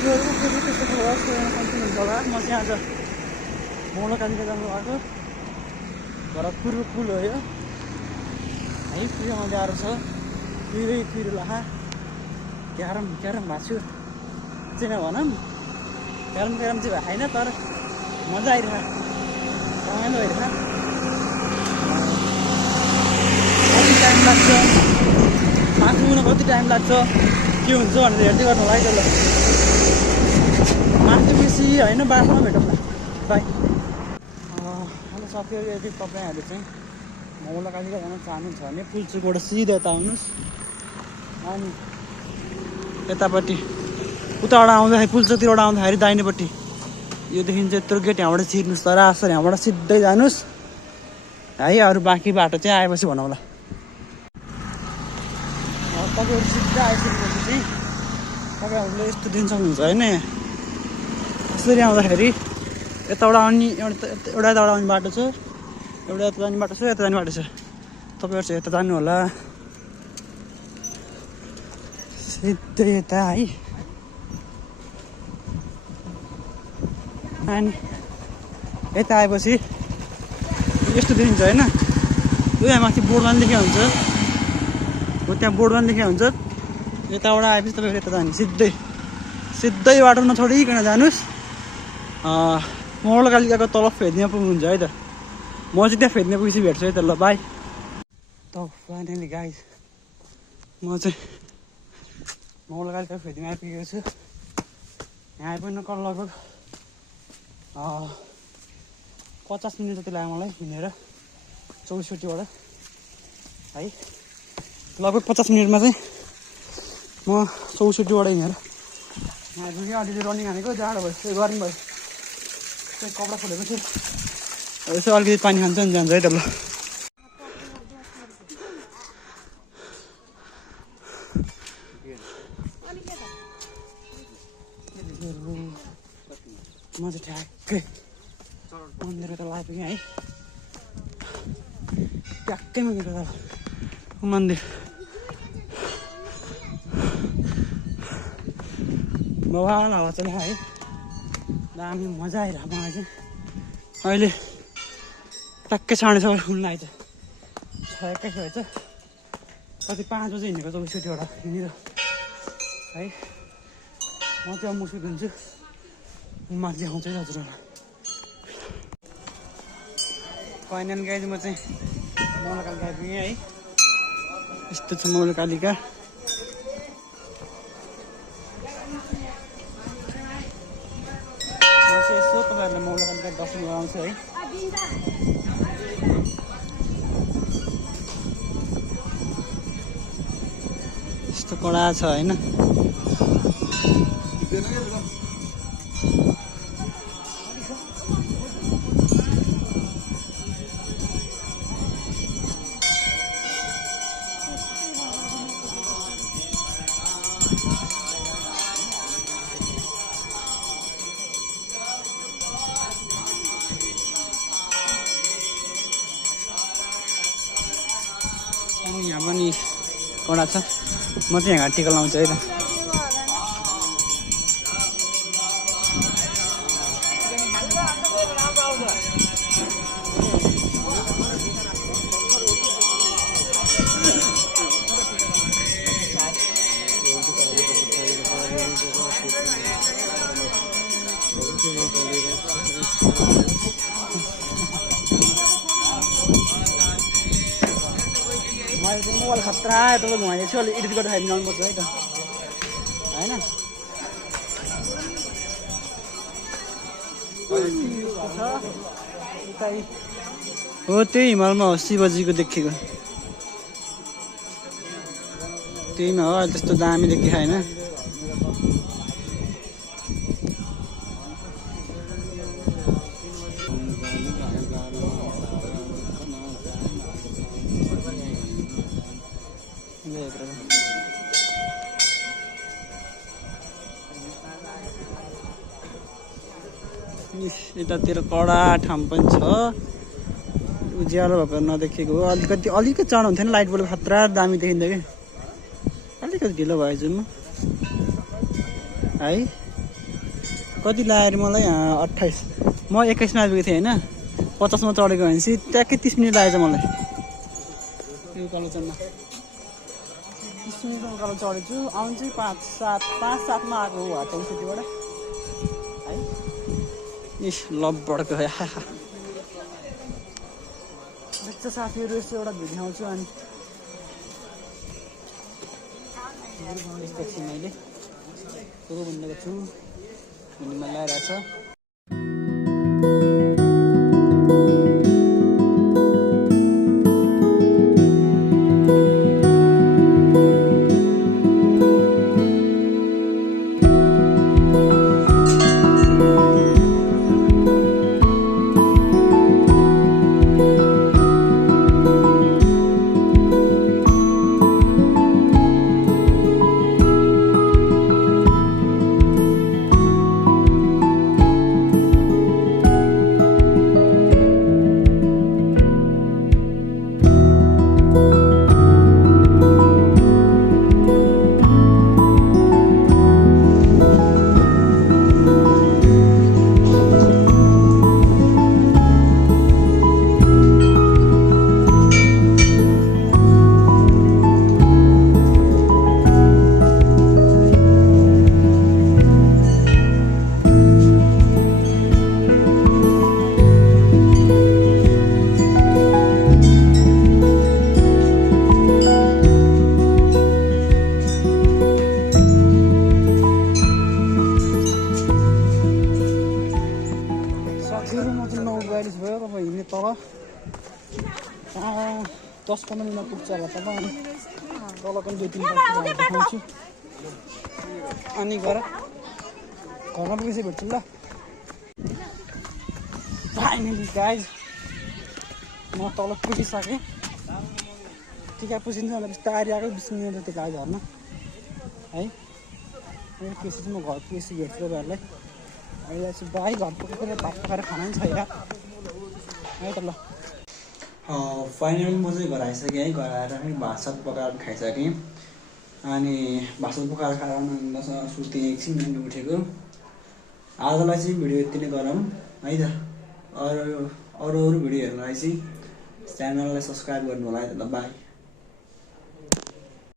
होला म चाहिँ आज मौलकालीका जानु भएको भरतपुर पुल हो यो है पुलमा ल्याएर छ कुहिरो लाखा क्यारम भएको छु चाहिँ नभनौँ क्यारम चाहिँ होइन तर मजा आइरहेको रमाइलो भइरहेको कति टाइम लाग्छ माथि कति टाइम लाग्छ के हुन्छ भनेर हेर्दै गर्नु होला है त ल माथि बेसी होइन बाटोमा भेटौँ न बाई अनि सक्यो यदि तपाईँहरू चाहिँ मौलकालीका जान चाहनुहुन्छ भने पुलचोकबाट सिधै यता आउनुहोस् अनि यतापट्टि उताबाट आउँदाखेरि पुलचोकतिरबाट आउँदाखेरि दाहिनेपट्टि यो देखिन्छ यत्रो गेट यहाँबाट छिर्नुहोस् तर असर यहाँबाट सिधै जानुहोस् है अरू बाँकी बाटो चाहिँ आएपछि भनौँला तपाईँहरू सिधै आइसकेपछि चाहिँ तपाईँहरूले यस्तो दिन सक्नुहुन्छ होइन यसरी आउँदाखेरि यताबाट आउने एउटा यताबाट आउने बाटो छ एउटा यता जाने बाटो छ यता जाने बाटो छ तपाईँहरू चाहिँ यता जानु होला सिधै यता है अनि यता आएपछि यस्तो देखिन्छ होइन यो यहाँ माथि बोर्डमा पनि लेखेको हुन्छ हो त्यहाँ बोर्डमा पनि लेखेको हुन्छ यताबाट आएपछि तपाईँहरू यता जाने सिधै बाटो नछोडिकन जानुहोस् मौलकालीकाको तल फेद्ने पुग्नुहुन्छ है त म चाहिँ त्यहाँ फेद्ने पुगेपछि भेट्छु है त ल बाई त फाइनली गाइज म चाहिँ मौलकालीका फेद्ने आइपुगेको छु यहाँ आइपुग्न लगभग 50 मिनट जति लाग्यो मलाई हिँडेर 64बाट है लगभग 50 मिनटमा चाहिँ म 64बाट हिँडेर यहाँ आइपुगेँ अलिअलि रनिङ हानेको जाडो भयो गर्मी भयो त्यही कपडा खोलेको थियो यसो अलिकति पानी खान्छ नि जान्छ है त ल म चाहिँ ठ्याक्कै मन्दिर त आइपुगेँ है ट्याक्कै मन्दिर त मन्दिर बवाल हावा चल्यो है दामी मजा आइरहेको मलाई चाहिँ अहिले ट्याक्कै 6:30 हुन आइज 6:21 भएछ कति 5 बजे हिँडेको 64बाट हिँडेर है म चाहिँ मुस्किल हुन्छु माथि आउँछ है हजुरहरूलाई फाइनल गाइज म चाहिँ मौलकालीका आइपुगेँ है यस्तो छ मौलकालीका म चाहिँ यसो तपाईँहरूलाई मौलकालीका दर्शन गराउँछु है यस्तो कडा छ होइन यहाँ पनि कडा छ म चाहिँ यहाँ टिका लाउँछु है त मैले चाहिँ मोबाइल खतरा तपाईँ घुमाइदिएको छु अलिक एडिट गरेर जानुपर्छ है त होइन हो त्यही हिमालमा हो शिवजीको देखेको त्यही न हो त्यस्तो दामी देखियो होइन यतातिर कडा ठाउँ पनि छ उज्यालो भएको नदेखेको हो अलिकति चाँडो हुन्थ्यो नि लाइट बल्ब खतरा दामी देखिन्थ्यो कि अलिकति ढिलो भएछु म है कति लाग्यो मलाई 28 म 21मा आइपुगेको थिएँ होइन 50मा चढेको भनेपछि ट्याक्कै 30 मिनट लागेछ मलाई यो कालोचनमा 30 मिनटमा उकालो चढेको छु आउनु चाहिँ 5-7मा आएको हो हाटौँ सिटीबाट है इस लबडको देख्छ साथीहरू यस्तो एउटा भिडियाउँछु अनि यस्तो छु मैले को भनेको छु हिँड्नुमा लगाइरहेछ भयो तपाईँ हिँड्ने तल 10-15 मिनट पुग्छ होला तपाईँ तल पनि 2-3 देखाउँछु अनि घरमा पुगेपछि भेट्छु ल फाइनली गाइज म तल पुगिसकेँ टिका पुगिन्छ भने बिस्तारै आएको 20 मिनट जति लाग्यो घरमा है त्यसपछि चाहिँ म घर पुगेपछि भेट्छु तपाईँहरूलाई अहिले चाहिँ भाइ घर पुगेर भात पकाएर खाना पनि छ यार है त ल फाइनली म चाहिँ घर आइसकेँ है घर आएर भातसात पकाएर खाइसकेँ अनि भातसात पकाएर खाएर सुतेँ एकछिन उठेको आजलाई चाहिँ भिडियो यति नै गरौँ है त अरू भिडियो हेर्नलाई चाहिँ च्यानललाई सब्सक्राइब गर्नु होला है त ल बाई